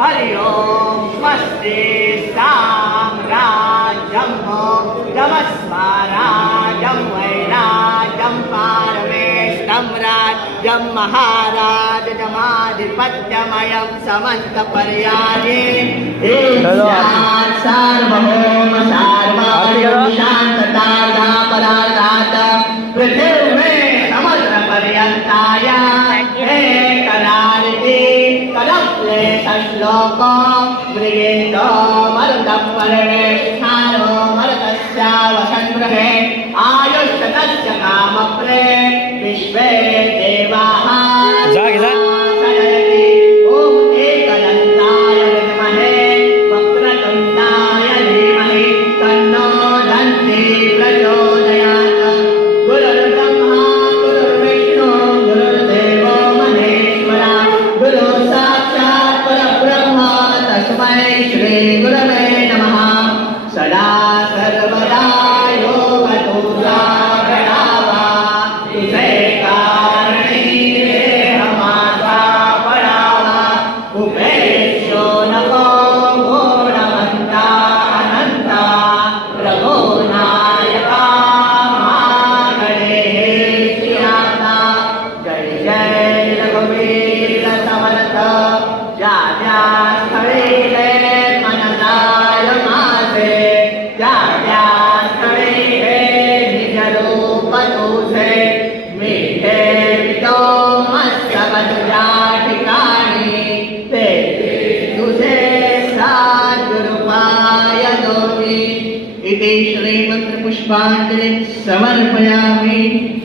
हरि ओम स्वस्ति साम्राज्यं जमस्वराज्यं वैराज्यं पारमेष्टं राज्यं महाराजमाधिपत्यमयं समस्तपर्याये सार्वभौम सार्वभौम शान्तता परारात पृथिवी समुद्र पर्यन्ताय एकरालिति कलप्ले श्लोक गृहीतो मरुतः परमेष्ठानो मरुतस्य वसङ्ग्रहे आयुष्यतस्य कामप्रे विश्वे देवाः श्रीमंत्र पुष्पांजलि समर्पयामि।